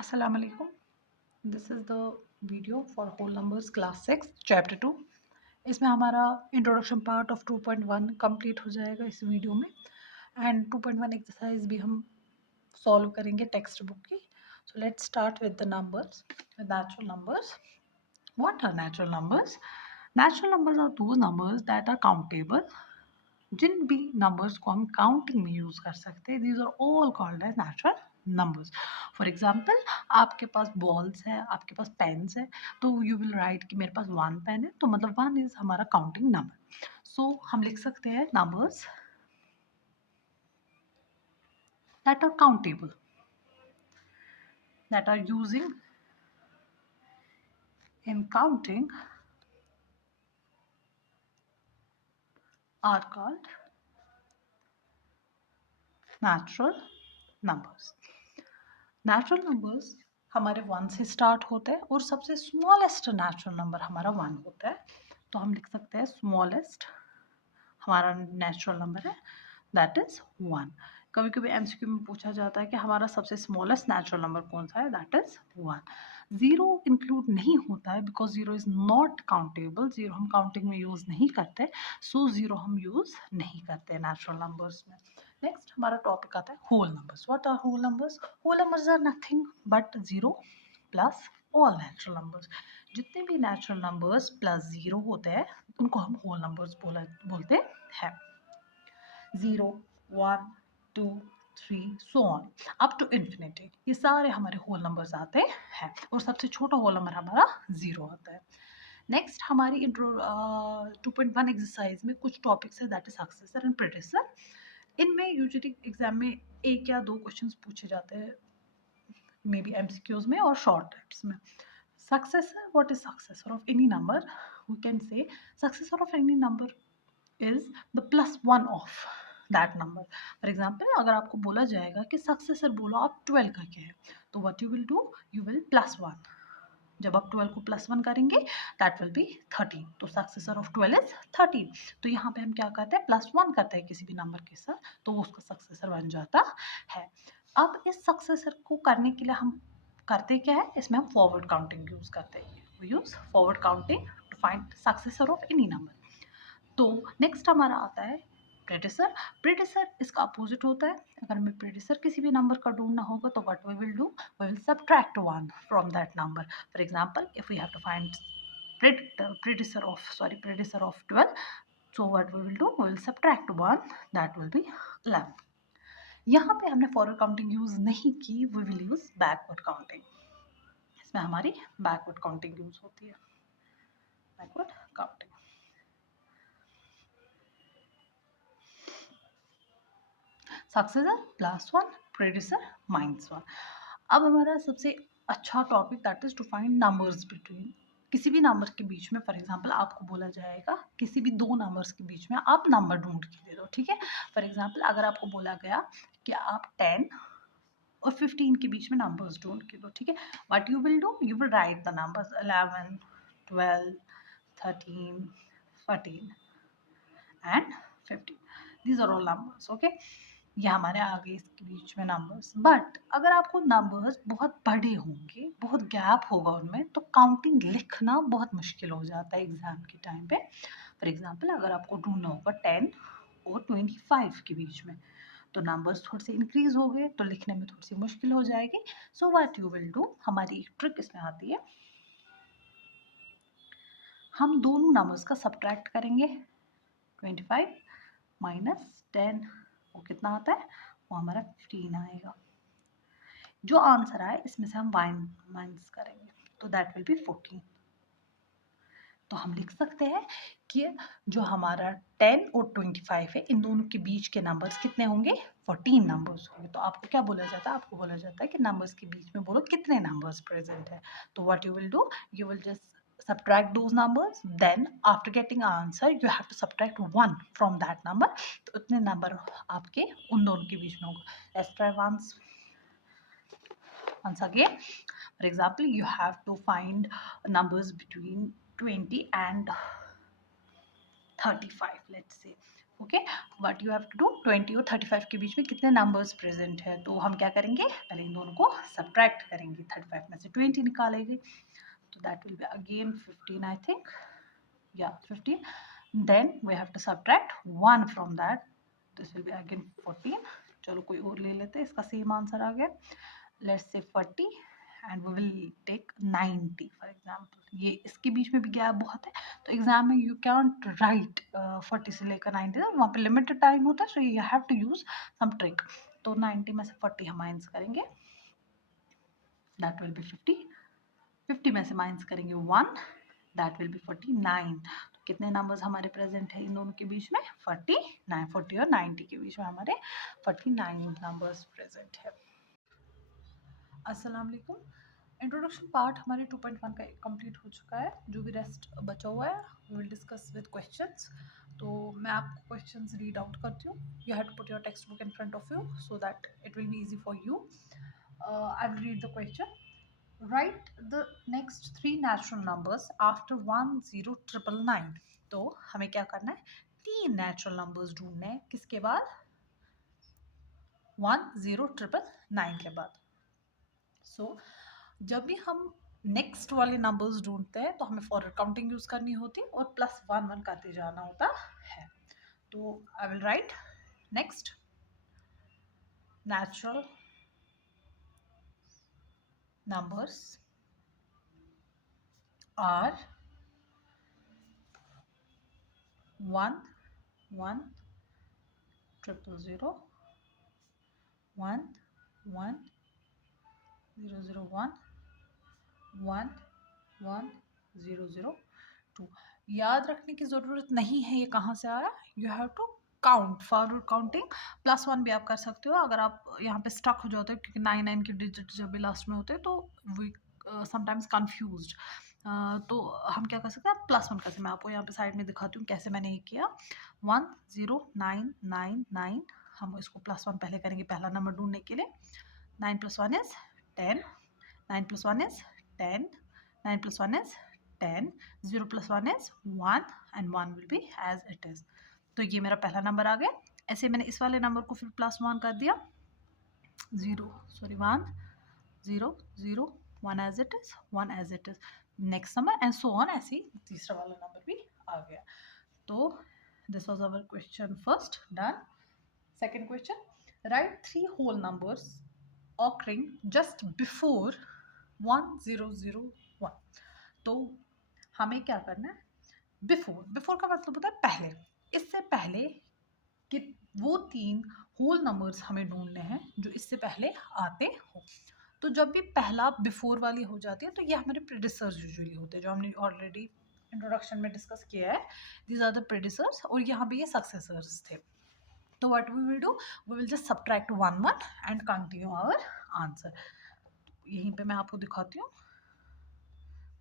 Assalamu alaikum. This is the video for whole numbers class 6 chapter 2. इसमें हमारा introduction part of 2.1 complete हो जाएगा इस वीडियो में एंड 2.1 एक्सरसाइज भी हम सॉल्व करेंगे टेक्स्ट बुक की. So let's start with the numbers. Natural numbers. What are natural numbers? Natural numbers are those numbers that are countable. जिन भी नंबर्स को हम काउंटिंग में यूज कर सकते हैं, these are all called as natural numbers. For example, आपके पास बॉल्स है, आपके पास पेन्स है, तो यू विल राइट कि मेरे पास 1 पेन है, तो मतलब 1 इज हमारा काउंटिंग नंबर. सो हम लिख सकते हैं numbers that are countable, that are using in counting are called natural numbers. Natural numbers हमारे 1 से स्टार्ट होते हैं और सबसे स्मॉलेस्ट नेचुरल नंबर हमारा 1 होता है. तो हम लिख सकते हैं स्मॉलेस्ट हमारा नेचुरल नंबर है, दैट इज 1. कभी कभी एमसीक्यू में पूछा जाता है कि हमारा सबसे स्मॉलेस्ट नेचुरल नंबर कौन सा है, दैट इज 1. ज़ीरो इंक्लूड नहीं होता है because zero is not countable. Zero हम काउंटिंग में यूज़ नहीं करते, सो ज़ीरो हम यूज़ नहीं करते नेचुरल नंबर्स में. नेक्स्ट हमारा टॉपिक आता है whole numbers. What are whole numbers? Whole numbers are nothing but zero plus all natural numbers. जितने भी नेचुरल नंबर्स प्लस ज़ीरो होते हैं उनको हम होल नंबर्स बोलते हैं. 0, 1, 2, 3 so on up to infinity, ये सारे हमारे होल नंबर्स आते हैं और सबसे छोटा होल नंबर हमारा 0 आता है. नेक्स्ट हमारी इंट्रो 2.1 एक्सरसाइज में कुछ टॉपिक्स है, that is successor and predecessor. इनमें यूजुअली एग्जाम में एक या दो क्वेश्चंस पूछे जाते हैं, मे बी एमसीक्यूज में और शॉर्ट टाइप्स में. Successor, what is successor of any number? We can say successor of any number is the plus one of that number. For example, अगर आपको बोला जाएगा कि successor बोलो आप 12 का क्या है, तो what you will do, you will plus 1. जब आप 12 को प्लस 1 करेंगे दैट विल बी 13. तो सक्सेसर ऑफ 12 इज 13. तो यहाँ पे हम क्या करते हैं, प्लस 1 करते हैं किसी भी नंबर के साथ, तो वो उसका सक्सेसर बन जाता है. अब इस सक्सेसर को करने के लिए हम करते क्या है, इसमें हम फॉरवर्ड काउंटिंग यूज करते हैं. We use forward counting to find successor of any number. तो नेक्स्ट हमारा आता है प्रेडिसर. प्रेडिसर इसका अपोजिट होता है. अगर हमें प्रेडिसर किसी भी नंबर का ढूंढना होगा तो what we will do, we will subtract 1 from that number. For example, if we have to find predecessor of 12, so what we will do, we will subtract 1, that will be 11. यहाँ पे हमने forward counting use नहीं की, we will use backward counting. इसमें हमारी backward counting use होती है. Backward counting. Successor plus 1, प्रेडिसर माइनस 1. अब हमारा सबसे अच्छा topic that is to find numbers between. किसी भी नंबर के बीच में, फॉर एग्जांपल आपको बोला जाएगा किसी भी दो नंबर्स के बीच में आप नंबर ढूंढ के दे दो, ठीक है. फॉर एग्जांपल, अगर आपको बोला गया कि आप 10 और 15 के बीच में नंबर्स ढूंढ के दो, ठीक है. What you will do, you will write the numbers 11, 12, 13, 14 and 15. These are all numbers, okay. ये हमारे आगे इसके बीच में नंबर्स. बट अगर आपको नंबर्स बहुत बड़े होंगे, बहुत गैप होगा उनमें, तो काउंटिंग लिखना बहुत मुश्किल हो जाता है एग्जाम के टाइम पे. फॉर एग्जांपल, अगर आपको ढूंढना होगा 10 और 25 के बीच में, तो नंबर्स थोड़े से इंक्रीज हो गए तो लिखने में थोड़ी सी मुश्किल हो जाएगी. So what you will do, हमारी एक ट्रिक इसमें आती है. हम दोनों नंबर्स का सब्ट्रैक्ट करेंगे. 25 माइनस 10 वो कितना आता है, वो हमारा 15 आएगा. जो आंसर आए इसमें से हम माइनस करेंगे, तो दैट विल बी 14. तो हम लिख सकते हैं कि जो हमारा 10 और 25 है, इन दोनों के बीच के नंबर्स कितने होंगे, 14 नंबर्स होंगे. तो आपको क्या बोला जाता है, आपको बोला जाता है कि नंबर्स के बीच में बोलो कितने नंबर्स प्रेजेंट है. तो what you will do, you will just subtract those numbers, then after getting an answer you have to subtract 1 from that number. तो इतने नंबर आपके उन दोनों के बीच में होगा. Let's try once again. For example, you have to find numbers between 20 and 35. Let's say okay, but you have to do 20 और 35 के बीच में कितने नंबर्स प्रेजेंट है। तो हम क्या करेंगे, पहले इन दोनों को सब्ट्रैक्ट करेंगे। 35 में से 20 निकालेंगे, तो that will be again 15 I think, या 15. Then we have to subtract 1 from that, this will be again 14. चलो कोई और ले लेते हैं, इसका सेम आंसर आ गया। Let's say 40 and we will take 90 for example. ये इसके बीच में भी गैप बहुत है, तो एग्जाम में यू कैंट राइट 40 से लेकर 90 तक, वहाँ पे लिमिटेड टाइम होता है, so you have to use some trick. तो 90 में से 40 हम माइनस करेंगे, दैट विल बी 50. 50 में से माइनस करेंगे 1, दैट विल बी 49. तो कितने नंबर्स हमारे प्रेजेंट है इन दोनों के बीच में, 49. 40 और 90 के बीच में हमारे 49 नंबर्स प्रेजेंट है। अस्सलाम वालेकुम। इंट्रोडक्शन पार्ट हमारे 2.1 का कंप्लीट हो चुका है। जो भी रेस्ट बचा हुआ है we will discuss with questions. तो मैं आपको क्वेश्चंस रीड आउट करती हूँ। You have to put your textbook in front of you so that it will be easy for you. I will read the question. Write the next 3 natural numbers after 10,999. तो हमें क्या करना है, 3 natural numbers ढूंढने हैं, किसके बाद, 10,999 के बाद. सो जब भी हम नेक्स्ट वाले नंबर्स ढूंढते हैं तो हमें फॉरवर्ड काउंटिंग यूज करनी होती है और +1 करते जाना होता है. तो I will write next natural numbers are 1 1 000 1 1 001 1 1 002. याद रखने की ज़रूरत नहीं है ये कहाँ से आया, you have to count, forward counting. +1 भी आप कर सकते हो अगर आप यहाँ पे स्टक हो जाते हो, क्योंकि 9 के डिजिट जब भी लास्ट में होते हैं तो वी समटाइम्स कन्फ्यूज. तो हम क्या कर सकते हैं, +1 कैसे, मैं आपको यहाँ पे साइड में दिखाती हूँ कैसे मैंने ये किया. 10,999. हम इसको +1 पहले करेंगे पहला नंबर ढूंढने के लिए. 9 + 1 is 10. 9 + 1 is 10. 9 + 1 is 10. 0 + 1 is 1 and 1 will be as it is. तो ये मेरा पहला नंबर आ गया. ऐसे मैंने इस वाले नंबर को फिर +1 कर दिया. 1 0 0 1 as it is, 1 as it is. Next number and so on. ऐसे ही तीसरा वाला नंबर भी आ गया. तो this was our question first done. Second question, write 3 whole numbers occurring just before 1001. तो हमें क्या करना है, बिफोर. बिफोर का मतलब होता है पहले, इससे पहले कि वो 3 होल नंबर्स हमें ढूंढने हैं जो इससे पहले आते हो. तो जब भी पहला बिफोर वाली हो जाती है तो ये हमारे प्रेडिसर्स यूजुअली होते हैं, जो हमने ऑलरेडी इंट्रोडक्शन में डिस्कस किया है. दीज आर द प्रेडिसर्स और यहाँ पे ये सक्सेसर्स थे. तो what we will do, we will just subtract 1 and continue our answer. यहीं पे मैं आपको दिखाती हूँ.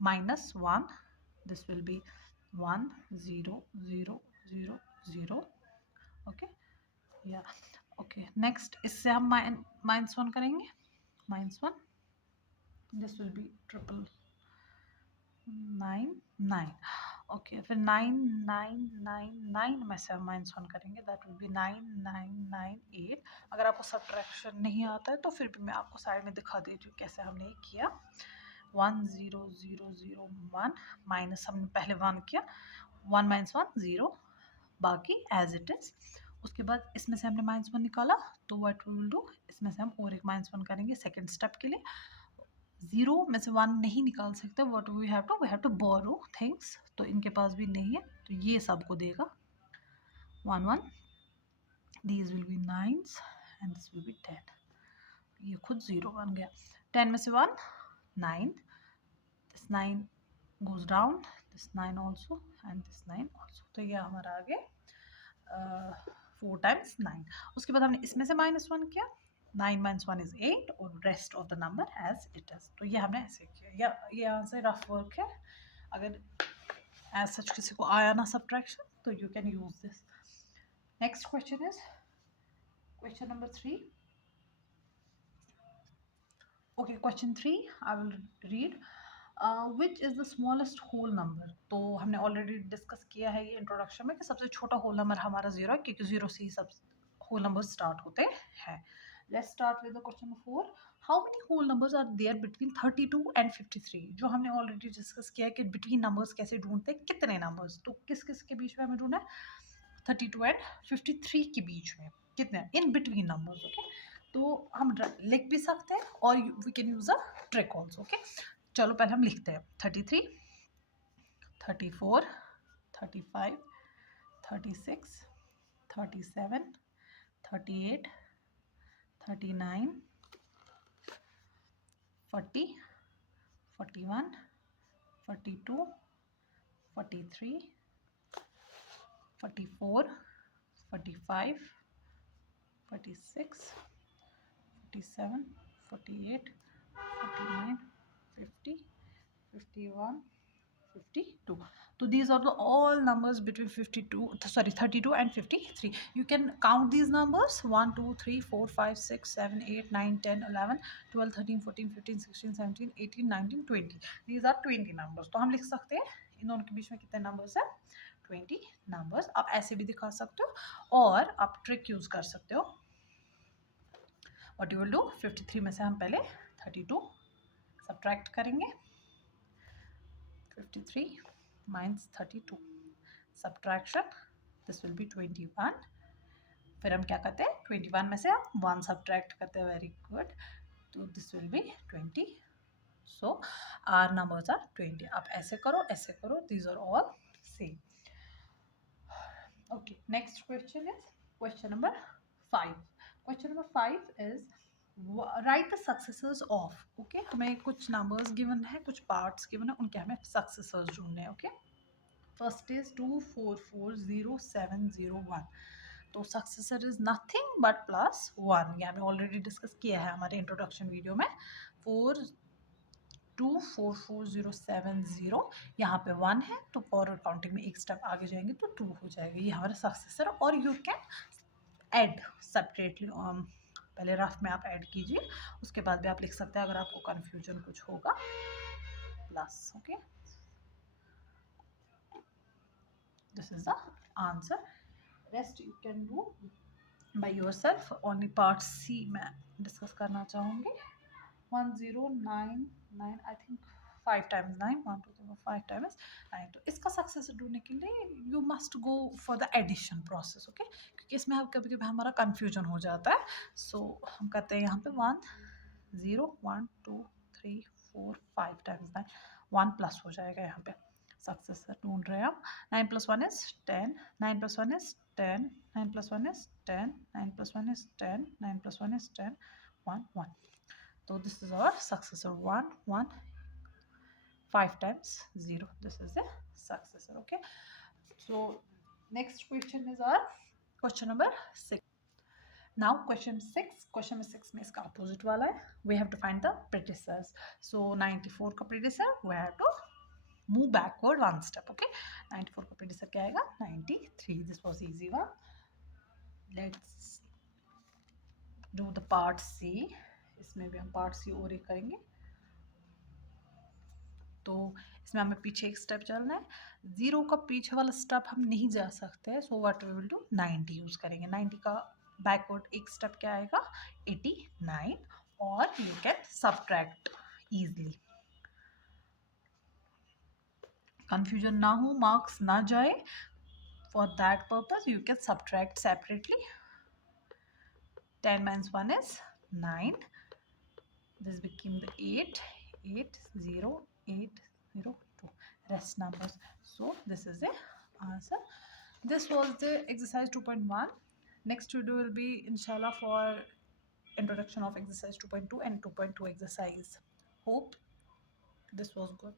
-1, this will be 1 0 0 0 0. okay, yeah, okay. next इससे हम -1 करेंगे. -1, this will be 999. ओके, फिर 9999 में से हम -1 करेंगे, दैट विल बी 9998. अगर आपको सब्ट्रैक्शन नहीं आता है तो फिर भी मैं आपको साइड में दिखा देती हूँ कैसे हमने ये किया. 10001 माइनस हमने पहले 1 किया, 1 - 1 0, बाकी एज इट इज. उसके बाद इसमें से हमने -1 निकाला, तो व्हाट वी विल डू, इसमें से हम और एक -1 करेंगे सेकेंड स्टेप के लिए. 0 में से 1 नहीं निकाल सकते, what we have to borrow things. तो इनके पास भी नहीं है तो ये सबको देगा 1 1. These will be 9s and this will B 10. ये खुद 0 बन गया. 10 में से 1 9, this 9 goes down, this 9 also and this 9 also. तो ये हमारा आ गया 4 times 9. उसके बाद हमने इसमें से -1 किया, 9 - 1 is 8 और rest of the number as it is. तो ये हमने ऐसे किया. या ये यहाँ से रफ वर्क है. अगर एज सच किसी को आया ना सब्ट्रैक्शन तो you can use this. Next question is question number 3. Okay, question 3 I will read. Which is the smallest whole number. तो हमने ऑलरेडी डिस्कस किया है ये इंट्रोडक्शन में कि सबसे छोटा होल नंबर हमारा 0 है, क्योंकि 0 से ही सब होल नंबर स्टार्ट होते हैं। Let's start with the question number 4। How many whole numbers are there between 32 and 53? जो हमने ऑलरेडी डिस्कस किया है कि बिटवीन नंबर्स कैसे ढूंढते हैं, कितने नंबर्स, तो किस किस के बीच में हमें ढूंढना है, 32 एंड 53 के बीच में कितने, इन बिटवीन नंबर्स। ओके, तो हम लिख भी सकते हैं और we can use a trick also. Okay, चलो पहले हम लिखते हैं 33, 34, 35, 36, 37, 38, 39, 40, 41, 42, 43, 44, 45, 46, 47, 48, 49, 50, 51, 52. So these are the all numbers between 32 and 53. You can count these numbers 1 2 3 4 5 6 7 8 9 10 11 12 13 14 15 16 17 18 19 20. These are 20 numbers. तो हम लिख सकते हैं इन दोनों के बीच में कितने नंबर्स हैं, 20 नंबर्स। आप ऐसे भी दिखा सकते हो और आप ट्रिक यूज कर सकते हो। व्हाट यू विल डू, 53 में से हम पहले 32 सब्ट्रैक्ट करेंगे। 53 minus 32, subtraction, this will be 21। फिर हम क्या करते हैं, 21 में से हम 1 सब्ट्रैक्ट करते हैं। वेरी गुड, तो this will be 20। So are numbers are 20। आप ऐसे करो, these are all same. Okay, next question is question number 5। Question number 5 is write the successors of. Okay, हमें कुछ नंबर्स गिवन है, कुछ पार्ट्स गिवन है, उनके हमें सक्सेसर्स ढूंढने हैं। Okay, first is 24400701। तो सक्सेसर इज नथिंग बट +1। ये हमें ऑलरेडी डिस्कस किया है हमारे इंट्रोडक्शन वीडियो में। 4244070, यहाँ पे 1 है तो फॉरवर्ड काउंटिंग में एक स्टेप आगे जाएंगे तो 2 हो जाएगा। ये हमारा सक्सेसर। और यू कैन ऐड सेपरेटली, पहले रफ में आप ऐड कीजिए, उसके बाद भी आप लिख सकते हैं अगर आपको कन्फ्यूजन कुछ होगा, plus. Okay, this is the answer. Rest you can do by yourself. Only part C मैं डिस्कस करना चाहूँगी। 1099, आई थिंक 5 टाइम्स 9, 1 2 3 4 5 टाइम्स 9। तो इसका सक्सेस ढूंढने के लिए you must go for the addition process. Okay, क्योंकि इसमें कभी कभी हमारा कन्फ्यूजन हो जाता है। सो हम करते हैं यहाँ पे 1 0 1 2 3 4 5 टाइम्स 9, 1 प्लस हो जाएगा यहाँ पे। सक्सेसर ढूंढ रहे हैं हम। 9 + 1 is 10, 9 + 1 is 10, 9 + 1 is 10, 9 + 1 is 10, 9 + 1 is 10, 1 1। So this is our successor, 1 1, 5 times 0. This is the successor. Okay, so next question is our question number 6. Now question 6 में इसका opposite वाला है। We have to find the predecessors. So 94 का predecessor we have to move backward 1 step. Okay, 94 का predecessor क्या आएगा, 93. This was easy one. Let's do the part C. इसमें भी हम पार्ट सी और एक करेंगे। तो इसमें हमें पीछे एक स्टेप चलना है, 0 का पीछे वाला स्टेप हम नहीं जा सकते। So what we will do, 90 use करेंगे। 90 का बैकवर्ड एक स्टेप क्या आएगा, 89। और you can subtract easily, confusion ना हो, मार्क्स ना जाए, for that purpose you can subtract separately. 10 minus 1 is 9, this became the 8 8 0 8 0 2 rest numbers. So this is the answer. This was the exercise 2.1. Next video will be inshallah for introduction of exercise 2.2 and 2.2 exercise. Hope this was good.